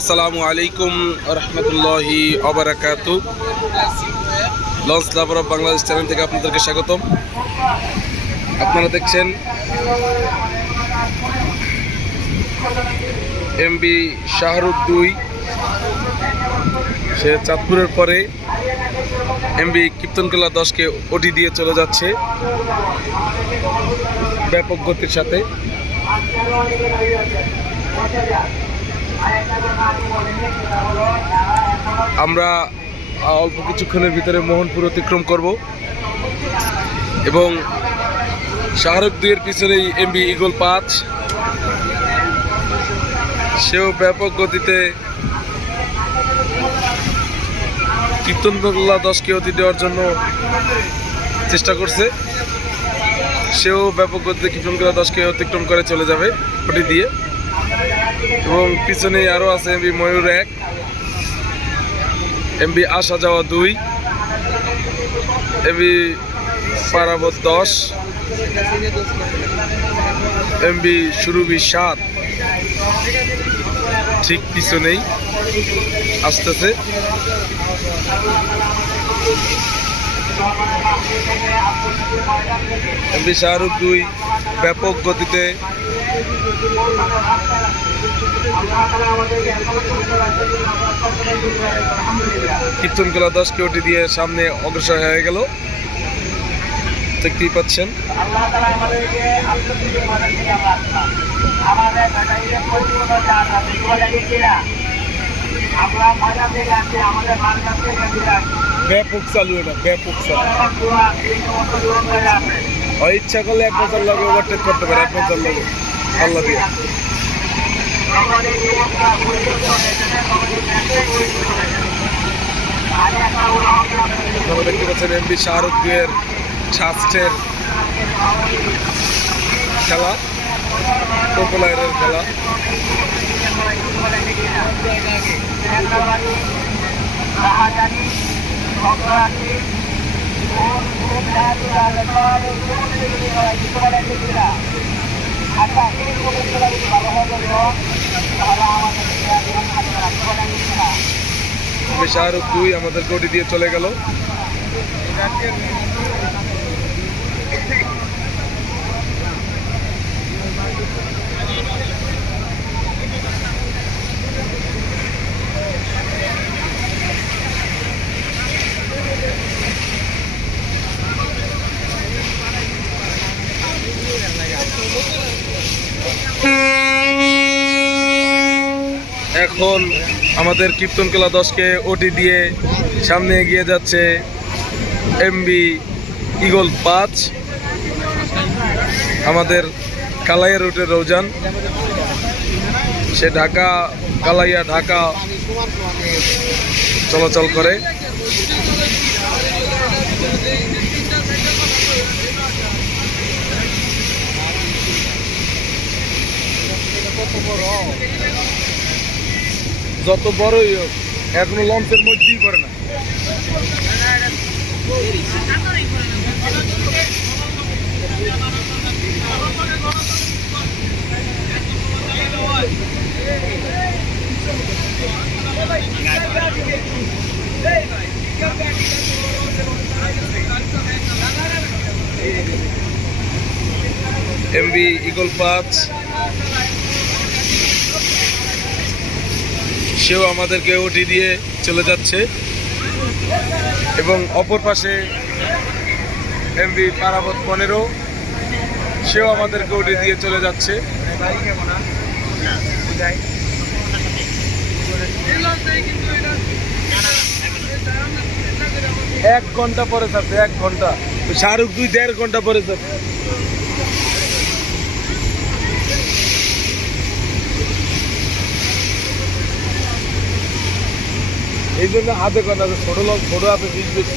আসসালামু আলাইকুম রহমতুল্লাহি অবরাকাত launch lover of Bangladesh channel থেকে আপনাদেরকে স্বাগতম। আপনারা দেখছেন এমবি শাহরুখ দুই। সে চাঁদপুরের পরে এমবি কীর্তনকলা দশকে ওটি দিয়ে চলে যাচ্ছে ব্যাপক গতির সাথে। আমরা অল্প কিছুক্ষণের ভিতরে মোহনপুর অতিক্রম করব এবং শাহরুখ দুইয়ের পিছনেই এমবি ইগল পাঁচ। সেও ব্যাপক গতিতে কীর্তনগোল্লা দশকে অতি দেওয়ার জন্য চেষ্টা করছে। সেও ব্যাপক গতিতে কীর্তনগোল্লা দশকে অতিক্রম করে চলে যাবে, ওটি দিয়ে। এবং পিছনে আরও আছে এমবি ময়ূর এক, এমবি আসা যাওয়া দুই, এমবি পারাবত দশ, এমবি সুরভি সাত। ঠিক পিছনেই আসতেছে। এমবি শাহরুখ দুই, ব্যাপক গতিতে কীর্তনকলা দশ কেউটি দিয়ে সামনে অগ্রসর হয়ে গেল। দেখতেই পাচ্ছেন? ব্যাপক চালু এটা ব্যাপক চালু। ইচ্ছা করলে এক বছর লাগে ওভারটেক করতে পারে এক বছর লাগে আল্লাহ দিয়ে। দেখতে পাচ্ছেন এমবি শাহরুখ দুয়ের শাস্ত্রের খেলা পপুলারের খেলা। রাহাজানি শাহরুখ দুই আমাদের কোটি দিয়ে চলে গেল। এখন আমাদের কীর্তনকলা দশকে ওটি দিয়ে সামনে এগিয়ে যাচ্ছে এমবি ইগল পাঁচ। আমাদের কালাইয়া রুটের রৌজান। সে ঢাকা, কালাইয়া, ঢাকা চলাচল করে। যত বড়ই হোক এখনও লঞ্চের মধ্যেই করে না। এমবি ইগল পাঁচ সেও আমাদেরকে ওটি দিয়ে চলে যাচ্ছে। এবং অপর পাশে এমবি পারাবত পনেরো, সেও আমাদেরকে ওটি দিয়ে চলে যাচ্ছে। এক ঘণ্টা পরে যাচ্ছে এক ঘণ্টা। শাহরুখ দুই দেড় ঘণ্টা পরে যাচ্ছে এই জন্য হাতে কথা ছোট লোক ছোট হাতে বীজ বেশি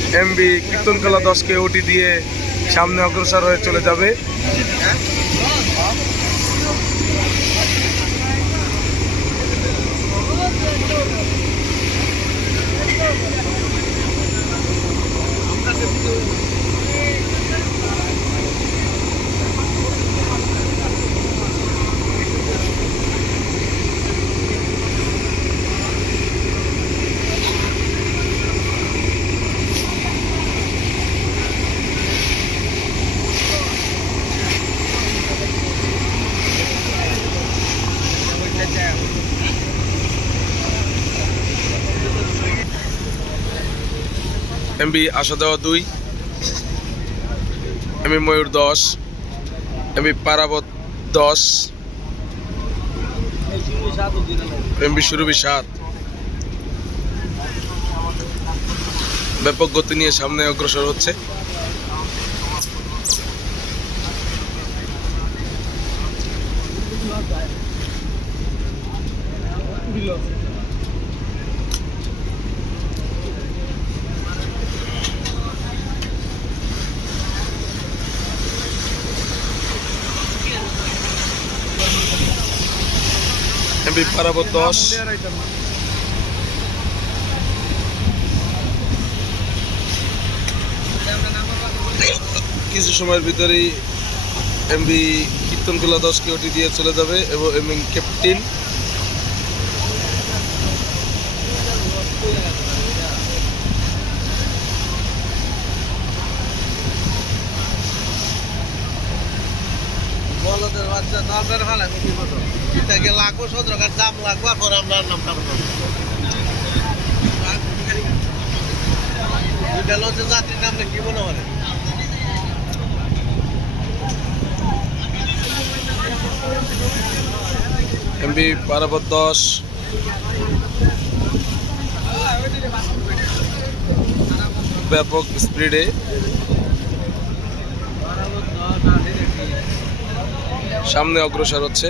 এমবি কীর্তনকলা দশকে ওটি দিয়ে সামনে অগ্রসর হয়ে চলে যাবে। এমবি আসা দেওয়া দুই এমবি ময়ূর দশ এমবি পারাবত দশ এমবি সুরভি সাত। ব্যাপক গতি নিয়ে সামনে অগ্রসর হচ্ছে। এমবি পারাবত দশ। কিছু সময়ের ভিতরেই এমবি কীর্তনখোলা দশকে ওটি দিয়ে চলে যাবে এবং এমবি ক্যাপ্টেন বলদের বাচ্চা দামের ভালো আমি কি বলব এটাকে লাগবো সতেরো কার দাম লাগবো কি মনে হয় এমবি পারাবত দশ। ব্যাপক স্পিডে সামনে অগ্রসর হচ্ছে।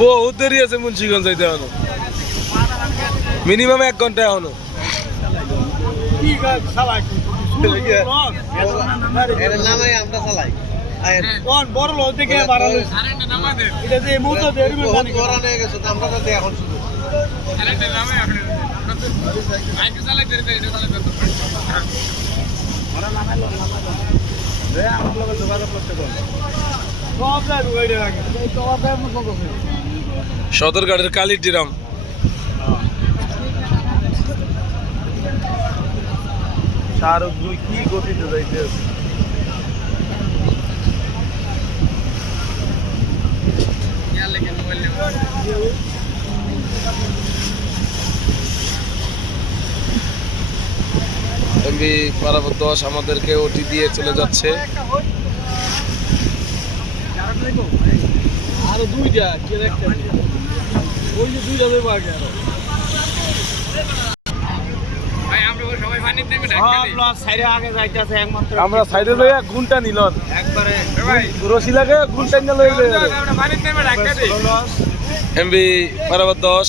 বহুত দেরি আছে মুন্সিগঞ্জ যাইতে এখনও। মিনিমাম এক ঘণ্টা এখনও। আমরা চালাই। আয়ের। বড় লোক থেকে বাড়ালো। এটা দিয়ে মুতো দেরি বহুত গরম হয়ে গেছে তো আমরা তো এখন শুধু। সব যায় সদরঘাটের কালির ডিরাম শাহরুখ দুই কি গতিতে যাইতে এমবি পারাবত দশ আমাদেরকে ওটি দিয়ে চলে যাচ্ছে। আরও দুইটা ওই যে দুইটা দেবো আগে আরও সব লস সাইডে আগে যাইতেছে একমাত্র আমরা সাইডে লইয়া ঘুমটা একবারে। রশি লাগে ঘুমটা নিয়ে লই লস এমবি দশ।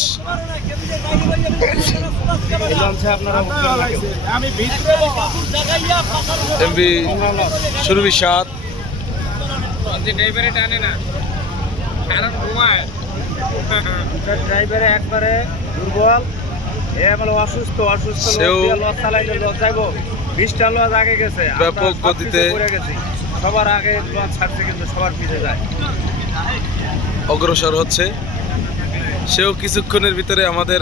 আগে গেছে ব্যাপক গতিতে সবার আগে লজ কিন্তু সবার পিছিয়ে যায়। অগ্রসর হচ্ছে। সেও কিছুক্ষণের ভিতরে আমাদের